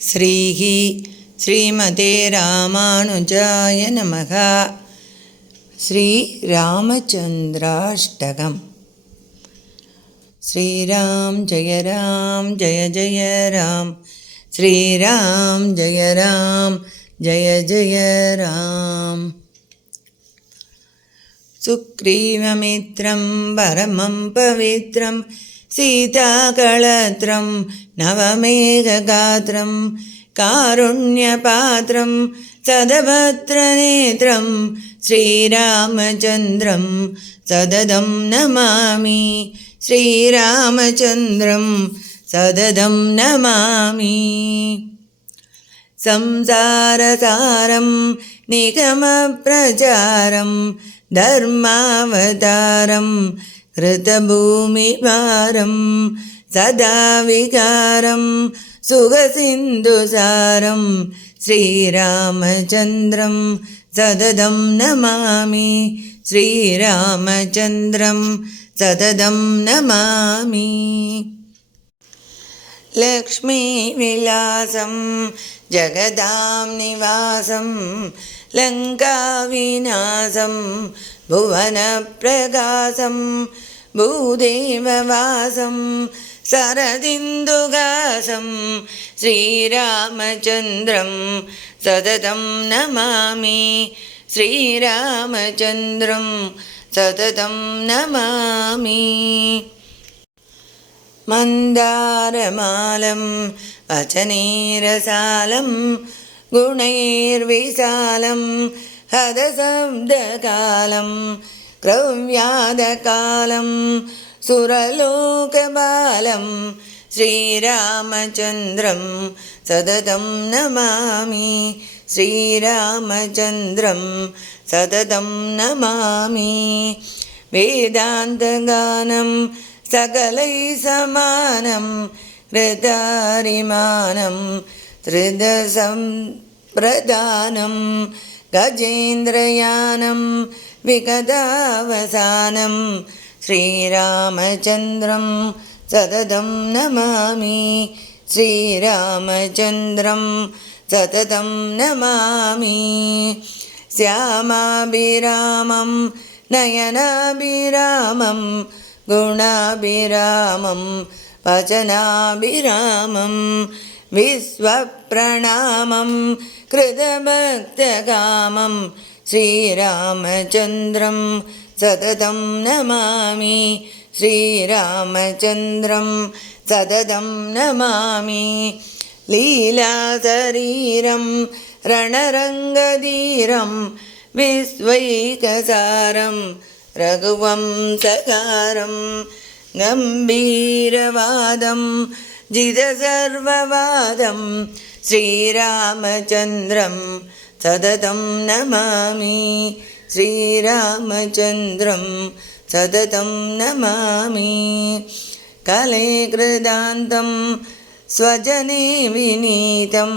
ശ്രീः ശ്രീമതേ രാമാനുജായ നമഃ. ശ്രീരാമചന്ദ്രാഷ്ടകം. ശ്രീരാം ജയ രാം ജയ ജയ രാം, ശ്രീരാം ജയ രാം ജയ ജയ രാം. സുഗ്രീവമിത്രം പരമം പവിത്രം, സീതാകളത്രം നവമേഘഗാത്രം, കാരുണ്യപാത്രം സദഭദ്രനേത്രം, ശ്രീരാമചന്ദ്രം സതതം നമാമി. ശ്രീരാമചന്ദ്രം സതതം നമാമി. സംസാരസാരം നിഗമപ്രചാരം, ധർമാവതാരം കൃതഭൂമിഭാരം, സദാ വികാരം സുഖസിന്ധുസാരം, ശ്രീരാമചന്ദ്രം സതതം നമാമി. ശ്രീരാമചന്ദ്രം സതതം നമാമി. ലക്ഷ്മീവിലാസം ജഗതാം നിവാസം, ലങ്കാവിനാശം ഭുവനപ്രകാശം, ഭൂദേവവാസം ശരദിന്ദുകാശം, ശ്രീരാമചന്ദ്രം സതതം നമാമി. ശ്രീരാമചന്ദ്രം സതതം നമാമി. മന്ദാരമാലം വചനേരസാലം, ഗുണൈർവിശാലം ഹതശബ്ദകാലം, ക്രവ്യാദകാലം സുരലോകബാലം, ശ്രീരാമചന്ദ്രം സതതം നമാമി. ശ്രീരാമചന്ദ്രം സതതം നമാമി. വേദാന്തഗാനം സകലൈ സമാനം, ഹൃദാരിമാനം ത്രിദസംപ്രദാനം, ഗജേന്ദ്രയാനം വിഗതാവസാനം, ശ്രീരാമചന്ദ്രം സതതം നമാമി. ശ്രീരാമചന്ദ്രം സതതം നമാമി. ശ്യാമാഭിരാമം നയനാഭിരാമം, ഗുണാഭിരാമം വചനാഭിരാമം, വിശ്വപ്രണാമം കൃതഭക്തകാമം, ശ്രീരാമചന്ദ്രം സതതം നമാമി. ശ്രീരാമചന്ദ്രം സതതം നമാമി. ലീലാശരീരം രണരംഗധീരം, വിശ്വൈകസാരം രഘുവംശകാരം, ഗംഭീരവാദം ജിതസർവവാദം, ശ്രീരാമചന്ദ്രം സതതം നമാമി. ശ്രീരാമചന്ദ്രം സതതം നമാമി. കലേകൃതാന്തം സ്വജനേ വിനീതം,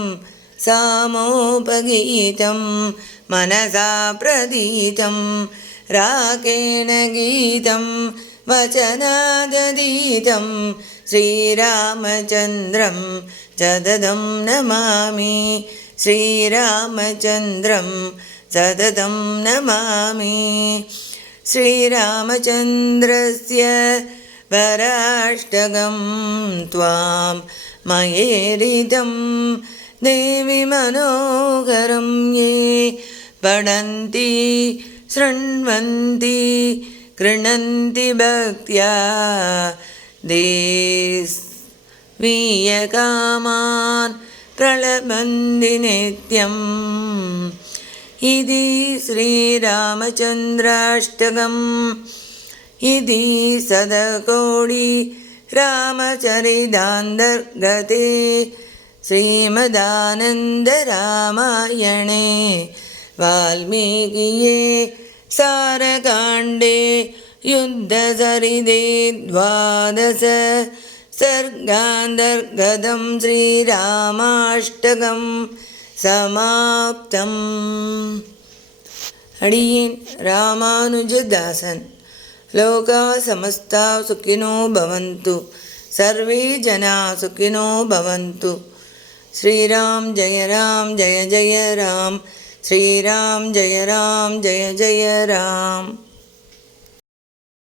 സാമോപഗീതം മനസാ പ്രതീതം, രാഗേണ ഗീതം വചനാദതീതം, ശ്രീരാമചന്ദ്രം സതതം നമാമി. ശ്രീരാമചന്ദ്രം സതതം നമാമി. ശ്രീരാമചന്ദ്രസ്യ വരാഷ്ടകം ത്വാം മയേരിതം, ദേവി മനോഹരം യേ പഠന്തി ശൃണ്വന്തി ഗൃണന്തി ഭക്ത്യാ, ദേവീയകാമാൻ പ്രളഭന്തി നിത്യം. ഇതി ശ്രീരാമചന്ദ്രാഷ്ടകം. ഇതി ശതകോടി രാമചരിതാന്തർഗതേ ശ്രീമദാനന്ദരാമായണേ വാൽമീകിയേ സാരകാണ്ഡേ യുദ്ധസരിതേ ദ്വാദശ സർഗാന്തർഗതം. ശ്രീരാമാഷ്ടകം സമാപ്തം. അടിയൻ രാമാനുജദാസൻ. ലോകാ സമസ്താ സുഖിനോ ഭവന്തു, സർവേ ജനാ സുഖിനോ ഭവന്തു. श्रीराम जय जय राम, श्रीराम जय जय राम.